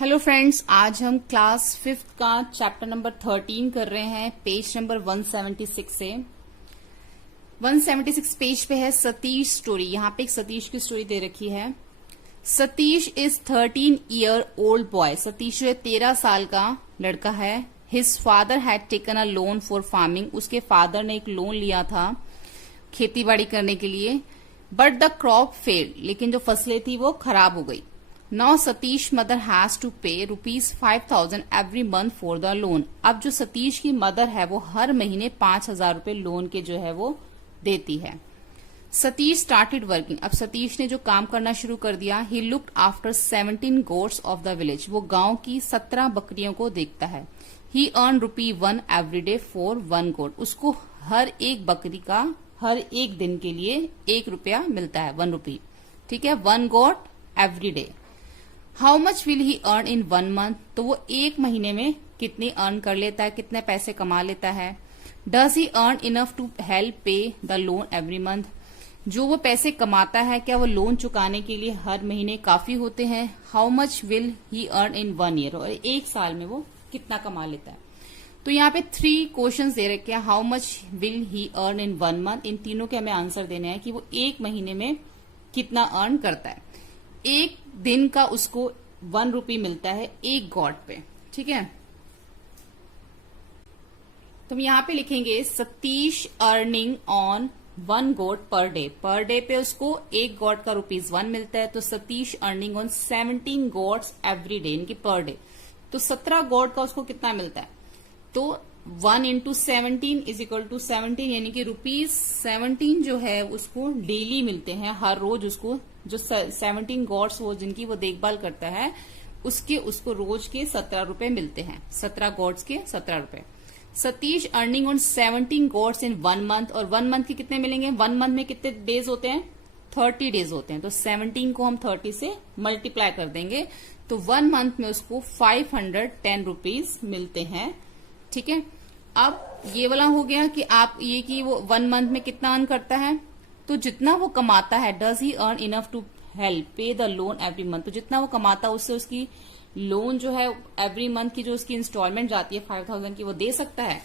Hello friends, आज हम class 5th का चैप्टर नंबर 13 कर रहे हैं। पेज नंबर 176 से 176 पेज पे है सतीश स्टोरी। यहाँ पे एक सतीश की स्टोरी दे रखी है। Satish is 13-year old boy. Satish जो है 13 साल का लड़का है। His father had taken a loan for farming. उसके फादर ने एक लोन लिया था खेती बाड़ी करने के लिए। बट द क्रॉप फेल्ड, लेकिन जो फसलें थी वो खराब हो गई। Now Satish mother has to pay ₹5,000 every month for the loan. अब जो सतीश की मदर है वो हर महीने 5,000 रुपए लोन के जो है वो देती है। Satish started working. अब सतीश ने जो काम करना शुरू कर दिया। He looked after 17 goats of the village. वो गांव की 17 बकरियों को देखता है। ही अर्न ₹1 एवरी डे फॉर 1 गोट। उसको हर एक बकरी का हर एक दिन के लिए ₹1 मिलता है, ₹1। ठीक है, 1 goat every day. How much will he earn in 1 month. तो वो एक महीने में कितनी अर्न कर लेता है, कितने पैसे कमा लेता है। Does he earn enough to help pay the loan every month. जो वो पैसे कमाता है क्या वो लोन चुकाने के लिए हर महीने काफी होते हैं। How much will he earn in 1 year. और एक साल में वो कितना कमा लेता है। तो यहाँ पे 3 क्वेश्चंस दे रखे हैं। How much will he earn in 1 month. इन तीनों के हमें आंसर देने हैं कि वो एक महीने में कितना अर्न करता है। एक दिन का उसको ₹1 मिलता है एक गॉट पे। ठीक है, तो हम यहाँ पे लिखेंगे Satish earning on 1 goat per day. Per day पे उसको एक गॉट का ₹1 मिलता है। तो Satish earning on 17 goats every day, इनकी पर डे। तो 17 गॉट का उसको कितना मिलता है। तो 1 into 17 इज इक्वल टू 17, यानी कि ₹17 जो है उसको डेली मिलते हैं। हर रोज उसको जो 17 गॉड्स वो जिनकी वो देखभाल करता है उसको रोज के ₹17 मिलते हैं। 17 गॉड्स के ₹17। Satish earning on 17 gods in 1 month. और 1 मंथ के कितने मिलेंगे। 1 मंथ में कितने डेज होते हैं, 30 डेज होते हैं। तो 17 को हम 30 से मल्टीप्लाई कर देंगे तो 1 मंथ में उसको ₹510 मिलते हैं। ठीक है, अब ये वाला हो गया कि आप ये कि वो 1 मंथ में कितना अर्न करता है। तो जितना वो कमाता है, does he earn enough to help pay the loan every month. तो जितना वो कमाता है उससे उसकी लोन जो है एवरी मंथ की जो उसकी इंस्टॉलमेंट जाती है 5,000 की, वो दे सकता है।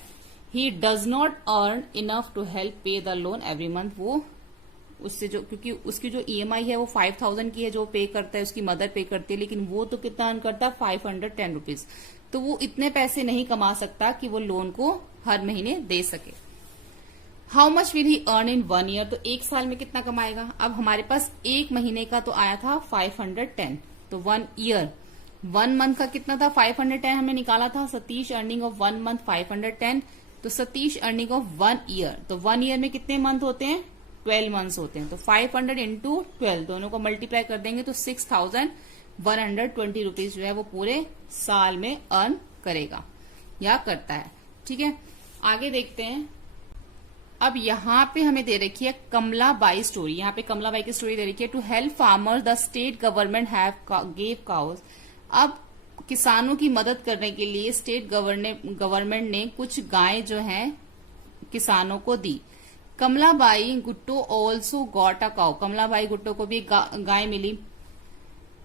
He does not earn enough to help pay the loan every month. वो उससे जो, क्योंकि उसकी जो EMI है वो 5,000 की है जो पे करता है, उसकी मदर पे करती है, लेकिन वो तो कितना अर्न करता है, ₹510। तो वो इतने पैसे नहीं कमा सकता कि वो लोन को हर महीने दे सके। How much will he earn in 1 year. तो एक साल में कितना कमाएगा। अब हमारे पास एक महीने का तो आया था 510। तो 1 ईयर, 1 मंथ का कितना था, 510 हमने निकाला था। Satish earning of 1 month 510। तो सतीश अर्निंग ऑफ 1 ईयर, तो 1 ईयर में कितने मंथ होते हैं, 12 मंथ्स होते हैं। तो 500 इंटू 12 दोनों को मल्टीप्लाई कर देंगे तो ₹6,120 जो है वो पूरे साल में अर्न करेगा या करता है। ठीक है, आगे देखते हैं। अब यहाँ पे हमें दे रखी है कमला बाई स्टोरी। यहाँ पे कमला बाई की स्टोरी दे रखी है। To help farmer the state government have gave cows. अब किसानों की मदद करने के लिए स्टेट गवर्नमेंट ने कुछ गाय जो हैं किसानों को दी। Kamla Bai Gutto also got a cow. Kamla Bai Gutto को भी गाय मिली।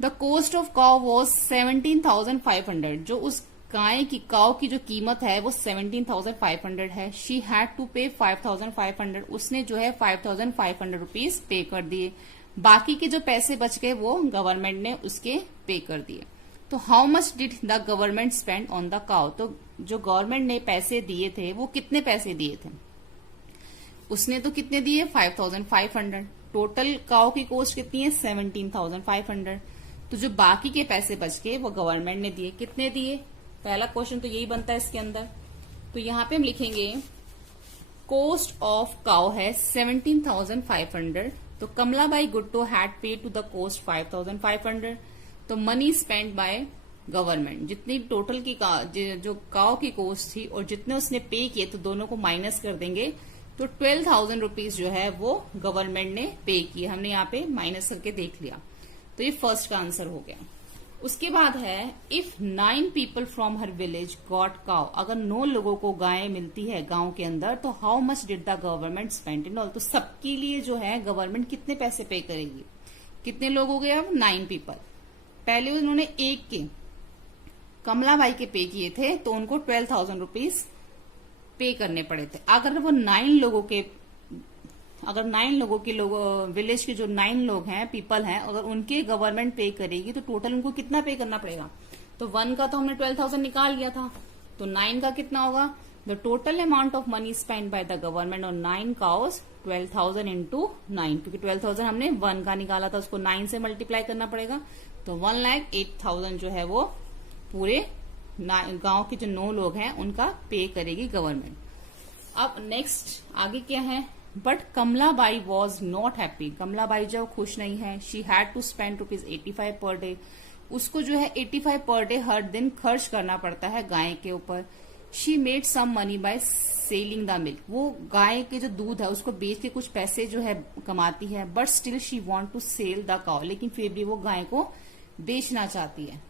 The cost of cow was 17,500। जो उस गाय की काउ की जो कीमत है वो 17,500 है। शी हैड टू पे 5,500। उसने जो है ₹5,500 पे कर दिए। बाकी के जो पैसे बच गए वो गवर्नमेंट ने उसके पे कर दिए। तो how much did the government spend on the cow. तो जो गवर्नमेंट ने पैसे दिए थे वो कितने पैसे दिए थे। उसने तो कितने दिए, 5,500। टोटल काउ की कॉस्ट कितनी है, 17,500। तो जो बाकी के पैसे बच गए वो गवर्नमेंट ने दिए। कितने दिए, पहला क्वेश्चन तो यही बनता है इसके अंदर। तो यहाँ पे हम लिखेंगे कॉस्ट ऑफ काउ है 17,500। तो कमला बाई गुट्टो हैड पे टू द कॉस्ट 5,500। तो मनी स्पेंड बाय गवर्नमेंट, जितनी टोटल की जो काउ की कॉस्ट थी और जितने उसने पे किए तो दोनों को माइनस कर देंगे तो ₹12,000 जो है वो गवर्नमेंट ने पे किए। हमने यहाँ पे माइनस करके देख लिया। तो ये फर्स्ट का आंसर हो गया। उसके बाद है if 9 people from her village got cow. अगर 9 लोगों को गाय मिलती है गांव के अंदर तो how much did the government spend in all. तो सबके लिए जो है गवर्नमेंट कितने पैसे पे करेगी। कितने लोग हो गए अब, 9 पीपल। पहले उन्होंने एक के कमला बाई के पे किए थे तो उनको 12,000 रुपीज पे करने पड़े थे। अगर वो 9 लोगों के विलेज के जो 9 लोग हैं, पीपल हैं, अगर उनके गवर्नमेंट पे करेगी तो टोटल उनको कितना पे करना पड़ेगा? तो 1 का तो हमने 12,000 निकाल लिया था, तो 9 का कितना होगा? The total amount of money spend by the government on 9 cows 12,000 into 9, क्योंकि 12,000 हमने 1 का निकाला था, उसको 9 से मल्टीप्लाई करना पड़ेगा। तो 1,08,000 जो है वो पूरे गांव के जो 9 लोग हैं उनका पे करेगी गवर्नमेंट। अब नेक्स्ट आगे क्या है? But Kamla Bai was not happy. Kamla Bai जो खुश नहीं है, she had to spend ₹85 per day. उसको जो है 85 पर डे हर दिन खर्च करना पड़ता है गाय के ऊपर। She made some money by selling the milk. वो गाय के जो दूध है उसको बेच के कुछ पैसे जो है कमाती है, but still she want to sell the cow. लेकिन फिर भी वो गाय को बेचना चाहती है।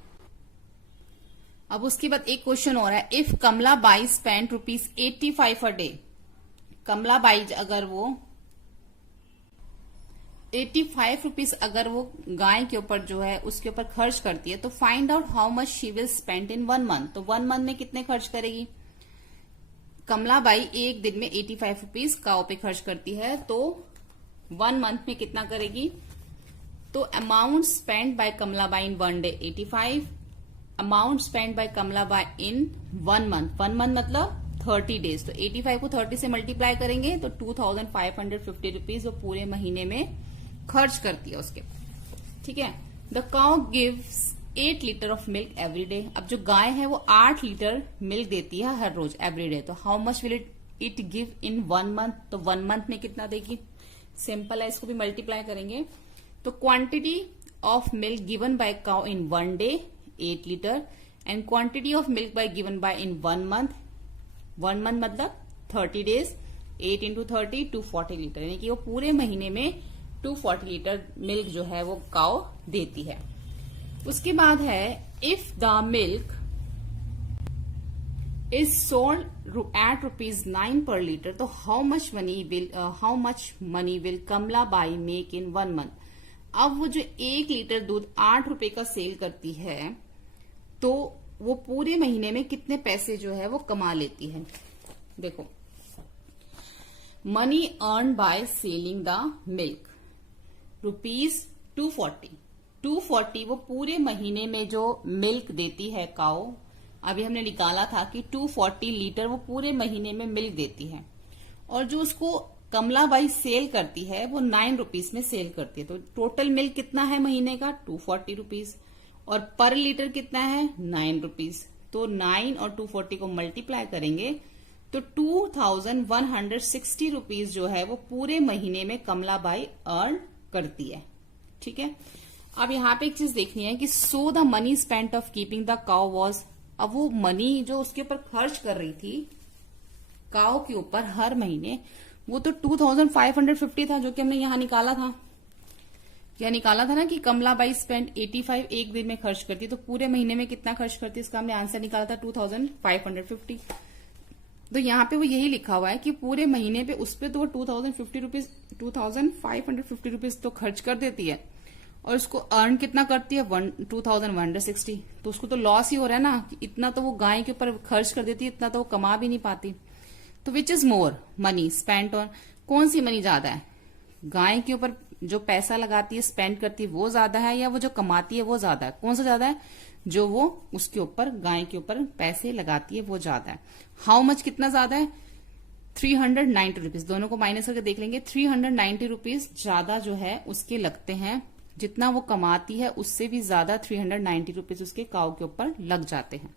अब उसके बाद एक क्वेश्चन हो रहा है, if Kamla Bai spend ₹85 a day. Kamla Bai अगर वो 85 रुपीज अगर वो गाय के ऊपर जो है उसके ऊपर खर्च करती है, तो find out how much she will spend in 1 month. तो 1 मंथ में कितने खर्च करेगी? कमला बाई एक दिन में 85 रुपीज काउ पे खर्च करती है, तो 1 मंथ में कितना करेगी? तो amount spend by Kamla Bai in 1 day 85, amount spend by Kamla Bai in 1 month, 1 month मतलब 30 डेज। तो 85 को 30 से मल्टीप्लाई करेंगे तो 2,550 रुपीज वो पूरे महीने में खर्च करती है उसके। ठीक है। The cow gives 8 litre of milk every day. अब जो गाय है वो 8 लीटर मिल्क देती है हर रोज, एवरी डे। तो how much will it give in 1 month? तो 1 मंथ में कितना देगी? सिंपल है, इसको भी मल्टीप्लाई करेंगे। तो quantity of milk given by cow in 1 day 8 litre and quantity of milk bye given by in 1 month, 1 month मतलब 30 डेज, 8 इंटू 30 240 लीटर, यानी कि वो पूरे महीने में 240 लीटर मिल्क जो है वो काउ देती है। उसके बाद है, if the milk is sold at ₹9 per litre, तो how much money will Kamla Bai make in 1 month. अब वो जो 1 लीटर दूध 8 रुपए का सेल करती है, तो वो पूरे महीने में कितने पैसे जो है वो कमा लेती है? देखो, money earn by selling the milk ₹240 वो पूरे महीने में जो मिल्क देती है काउ। अभी हमने निकाला था कि 240 लीटर वो पूरे महीने में मिल्क देती है, और जो उसको कमला बाई सेल करती है वो 9 रुपीज में सेल करती है। तो टोटल मिल्क कितना है महीने का? 240 रुपीज, और पर लीटर कितना है? 9 रुपीज। तो 9 और 240 को मल्टीप्लाई करेंगे तो 2,160 रुपीज जो है वो पूरे महीने में कमला बाई अर्न करती है। ठीक है। अब यहाँ पे एक चीज देखनी है कि so the money spent of keeping the cow was. अब वो मनी जो उसके ऊपर खर्च कर रही थी काउ के ऊपर हर महीने, वो तो 2,550 था, जो कि हमने यहाँ निकाला था। यह निकाला था ना कि कमला बाई स्पेंड 85 एक दिन में खर्च करती, तो पूरे महीने में कितना खर्च करती, इसका हमने आंसर निकाला था 2,550। तो यहाँ पे वो यही लिखा हुआ है कि पूरे महीने पे उस पे तो वो 2,550 रुपीज तो खर्च कर देती है, और उसको अर्न कितना करती है? 2,160। तो उसको तो लॉस ही हो रहा है ना, कि इतना तो वो गाय के ऊपर खर्च कर देती है, इतना तो वो कमा भी नहीं पाती। तो which is more money spent on, कौन सी मनी ज्यादा है? गाय के ऊपर जो पैसा लगाती है, स्पेंड करती है, वो ज्यादा है, या वो जो कमाती है वो ज्यादा है? कौन सा ज्यादा है? जो वो उसके ऊपर गाय के ऊपर पैसे लगाती है वो ज्यादा है। हाउ मच कितना ज्यादा है? 390 रुपीज। दोनों को माइनस करके देख लेंगे। 390 रुपीज ज्यादा जो है उसके लगते हैं, जितना वो कमाती है उससे भी ज्यादा 390 रुपीज उसके काउ के ऊपर लग जाते हैं।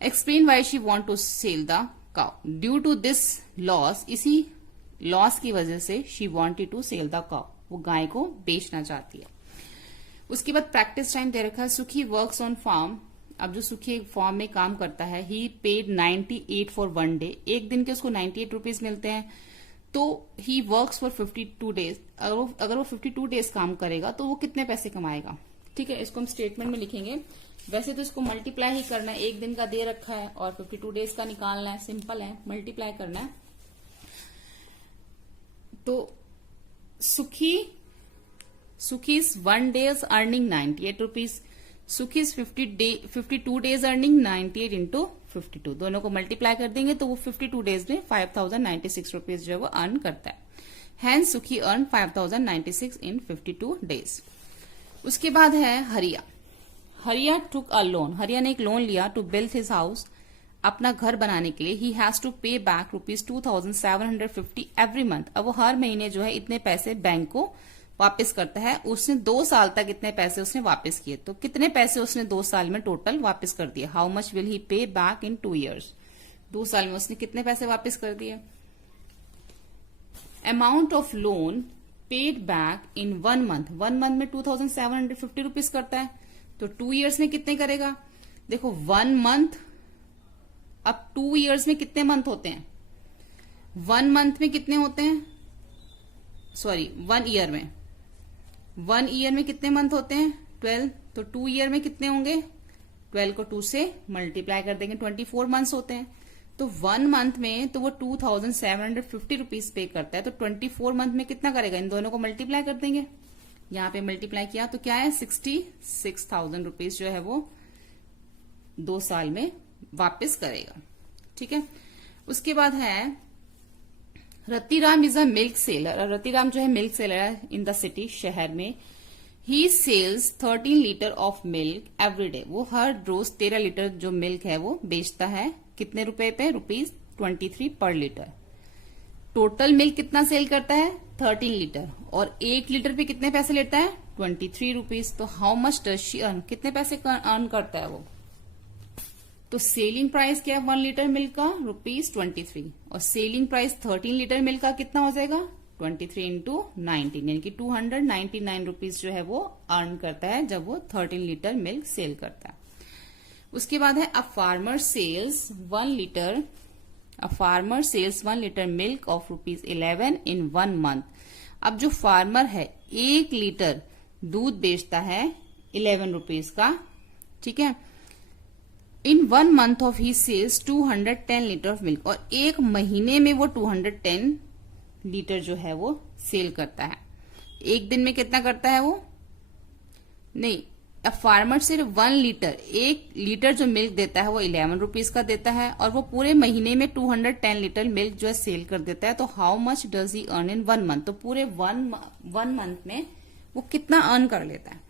Explain why she want to sell the cow. Due to this loss, इसी लॉस की वजह से she wanted to sell the cow, वो गाय को बेचना चाहती है। उसके बाद प्रैक्टिस टाइम दे रखा है, सुखी वर्क्स ऑन फार्म। अब जो सुखी फार्म में काम करता है, ही पेड 98 फॉर 1 डे, एक दिन के उसको 98 रुपीज मिलते हैं। तो ही वर्क्स फॉर 52 डेज, अगर वो 52 डेज काम करेगा तो वो कितने पैसे कमाएगा? ठीक है, इसको हम स्टेटमेंट में लिखेंगे। वैसे तो इसको मल्टीप्लाई ही करना है, एक दिन का दे रखा है और 52 डेज का निकालना है, सिंपल है, मल्टीप्लाई करना है। तो सुखी 1 day is earning 98 rupees. सुखी 52 डेज अर्निंग 98 इंटू 52, दोनों को मल्टीप्लाई कर देंगे तो वो 52 डेज में 5096 रुपीज जो है वो अर्न करता है। हैंस सुखी अर्न 5096 इन 52 डेज। उसके बाद है हरिया। हरिया टुक अ लोन, हरिया ने एक लोन लिया टू बिल्ड हिज हाउस, अपना घर बनाने के लिए। ही हैज टू पे बैक ₹2750 एवरी मंथ। अब वो हर महीने जो है इतने पैसे बैंक को वापस करता है। उसने 2 साल तक इतने पैसे उसने वापस किए, तो कितने पैसे उसने 2 साल में टोटल वापस कर दिए? हाउ मच विल ही पे बैक इन 2 years? 2 साल में उसने कितने पैसे वापस कर दिए? Amount of loan paid back in 1 month, 1 month में 2750 रुपीज करता है, तो 2 years में कितने करेगा? देखो 1 month, अब 2 years में कितने मंथ होते हैं? 1 month में कितने होते हैं? सॉरी 1 year में, 1 year में कितने मंथ होते हैं? 12। तो 2 year में कितने होंगे? 12 को 2 से मल्टीप्लाई कर देंगे, 24 मंथ्स होते हैं। तो 1 month में तो वो 2750 रुपीज पे करता है, तो 24 मंथ में कितना करेगा? इन दोनों को मल्टीप्लाई कर देंगे। यहाँ पे मल्टीप्लाई किया तो क्या है? 66,000 रुपीज जो है वो 2 साल में वापस करेगा। ठीक है। उसके बाद है Ratiram is a milk seller. Ratiram जो है मिल्क सेलर है इन द सिटी, शहर में। He sells 13 litre of milk every day. वो हर रोज 13 लीटर जो मिल्क है वो बेचता है। कितने रुपए पे? ₹23 पर लीटर। टोटल मिल्क कितना सेल करता है? 13 लीटर, और 1 लीटर पे कितने पैसे लेता है? 23 रुपीज। तो how much does she earn? कितने पैसे अर्न करता है वो? तो सेलिंग प्राइस क्या है 1 लीटर मिल्क का? ₹23, और सेलिंग प्राइस 13 लीटर मिल्क का कितना हो जाएगा? 23 इंटू 19, यानी कि 299 रुपीज जो है वो अर्न करता है जब वो 13 लीटर मिल्क सेल करता है। उसके बाद है a farmer sells 1 litre milk of ₹11 in 1 month। अब जो फार्मर है 1 लीटर दूध बेचता है 11 रुपीज का। ठीक है। In 1 month of he sells 210 litre of milk, और 1 महीने में वो 210 लीटर जो है वो सेल करता है। एक दिन में कितना करता है वो? नहीं, अब फार्मर सिर्फ 1 लीटर, 1 लीटर जो मिल्क देता है वो 11 रुपीज का देता है, और वो पूरे महीने में 210 लीटर मिल्क जो है सेल कर देता है। तो how much does he earn in 1 month? तो पूरे 1 month में वो कितना अर्न कर लेता है?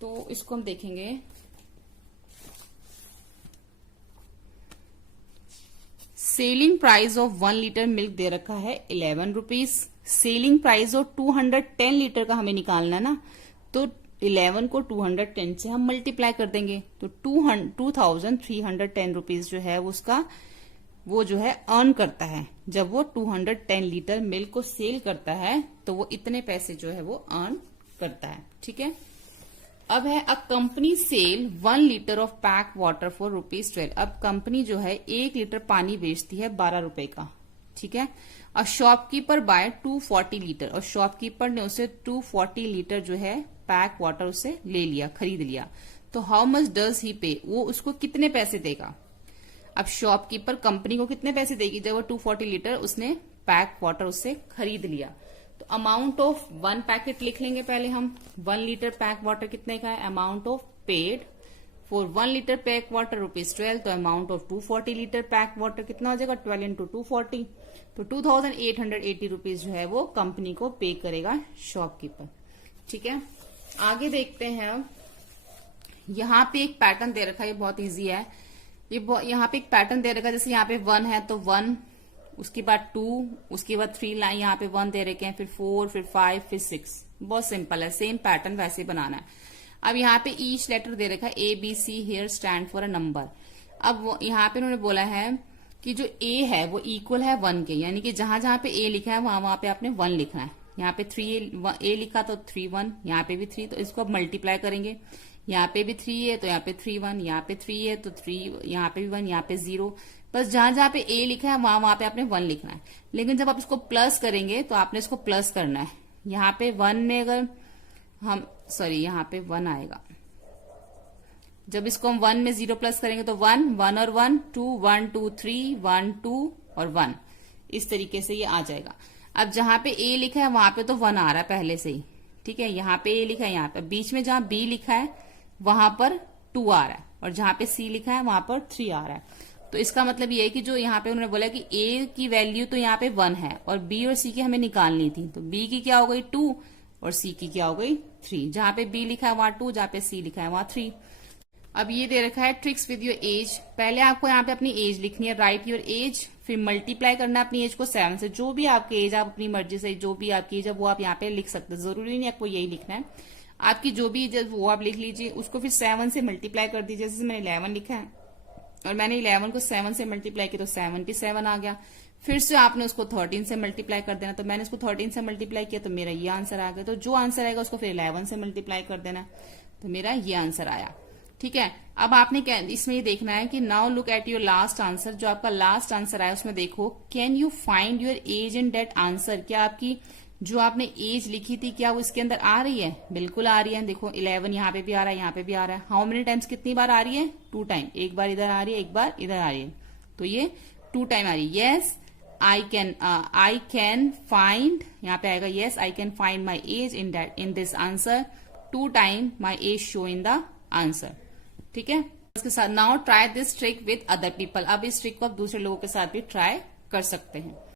तो इसको हम देखेंगे। Selling price of 1 litre milk दे रखा है 11 rupees. Selling price of 210 litre का हमें निकालना ना, तो 11 को 210 से हम मल्टीप्लाई कर देंगे, तो 2310 रुपीज जो है उसका वो जो है अर्न करता है। जब वो 210 लीटर मिल्क को सेल करता है तो वो इतने पैसे जो है वो अर्न करता है। ठीक है। अब है a company sell 1 litre of pack water for ₹12। अब कंपनी जो है 1 लीटर पानी बेचती है 12 रुपए का। ठीक है। और शॉपकीपर बाय 240 लीटर, और शॉपकीपर ने उसे 240 लीटर जो है पैक वाटर उसे ले लिया, खरीद लिया। तो हाउ मच डज ही पे? वो उसको कितने पैसे देगा? अब शॉपकीपर कंपनी को कितने पैसे देगी जब वो 240 लीटर उसने पैक वाटर उससे खरीद लिया? तो अमाउंट ऑफ 1 पैकेट लिख लेंगे पहले हम। 1 लीटर पैक वाटर कितने का है? Amount of paid for 1 litre pack water ₹12। तो amount of 240 litre pack water कितना हो जाएगा? 12 इंटू 240, तो 2880 रुपीज जो है वो कंपनी को पे करेगा शॉपकीपर। ठीक है। आगे देखते हैं। यहाँ पे एक पैटर्न दे रखा है, ये बहुत इजी है। यहाँ पे एक पैटर्न दे रखा है, जैसे यहाँ पे 1 है तो 1, उसके बाद 2, उसके बाद 3 लाइन यहाँ पे 1 दे रखे हैं, फिर 4, फिर 5, फिर 6। बहुत सिंपल है, सेम पैटर्न वैसे बनाना है। अब यहाँ पे ईच लेटर दे रखा है ABC here stand for a number. अब यहाँ पे उन्होंने बोला है कि जो A है वो इक्वल है 1 के, यानी कि जहां जहां पे A लिखा है वहां पे आपने 1 लिखना है। यहाँ पे 3A लिखा तो 3 1, यहाँ पे भी 3, तो इसको अब मल्टीप्लाई करेंगे। यहाँ पे भी 3 है तो यहाँ पे 3 1, यहाँ पे 3 है तो 3, यहाँ पे भी 1, यहाँ पे 0। बस जहां जहां पे A लिखा है वहां पे आपने 1 लिखना है। लेकिन जब आप इसको प्लस करेंगे तो आपने इसको प्लस करना है। यहाँ पे 1 में अगर हम यहाँ पे 1 आएगा, जब इसको हम 1 में 0 प्लस करेंगे तो 1 1 और 1 2 1 2 3 1 2 और 1, इस तरीके से ये आ जाएगा। अब जहां पे A लिखा है वहां पे तो 1 आ रहा है पहले से ही, ठीक है, यहाँ पे ए लिखा है, यहाँ पे बीच में जहां बी लिखा है वहां पर 2 आ रहा है और जहां पे सी लिखा है वहां पर 3 आ रहा है। तो इसका मतलब ये है कि जो यहाँ पे उन्होंने बोला कि ए की वैल्यू तो यहाँ पे 1 है और बी और सी की हमें निकालनी थी, तो बी की क्या हो गई 2 और सी की क्या हो गई 3। जहां पे बी लिखा है वहां 2, जहां पे सी लिखा है वहां 3। अब ये दे रखा है ट्रिक्स विद योर एज। पहले आपको यहाँ पे अपनी एज लिखनी है, राइट योर एज, फिर मल्टीप्लाई करना है अपनी एज को 7 से। जो भी आपकी एज, आप अपनी मर्जी से जो भी आपकी एज है वो आप यहाँ पे लिख सकते हैं, जरूरी नहीं आपको यही लिखना है, आपकी जो भी एज वो आप लिख लीजिए। उसको फिर 7 से मल्टीप्लाई कर दीजिए। जैसे मैंने 11 लिखा है और मैंने 11 को 7 से मल्टीप्लाई किया तो 77 आ गया। फिर से आपने उसको 13 से मल्टीप्लाई कर देना, तो मैंने उसको 13 से मल्टीप्लाई किया तो मेरा ये आंसर आ गया। तो जो आंसर आएगा उसको फिर 11 से मल्टीप्लाई कर देना, तो मेरा ये आंसर आया। ठीक है, अब आपने इसमें ये देखना है कि now look at your last answer. जो आपका लास्ट आंसर आया उसमें देखो, can you find your age in that answer. क्या आपकी जो आपने एज लिखी थी क्या वो इसके अंदर आ रही है? बिल्कुल आ रही है। देखो 11 यहाँ पे भी आ रहा है, यहाँ पे भी आ रहा है। हाउ मेनी टाइम्स, कितनी बार आ रही है? 2 टाइम। एक बार इधर आ रही है, एक बार इधर आ रही है, तो ये 2 टाइम आ रही है। यस आई कैन फाइंड, यहाँ पे आएगा yes I can find my age in this answer. 2 time my age show in the answer. ठीक है, इसके साथ now try this trick with other people. अब इस ट्रिक को आप दूसरे लोगों के साथ भी ट्राई कर सकते हैं।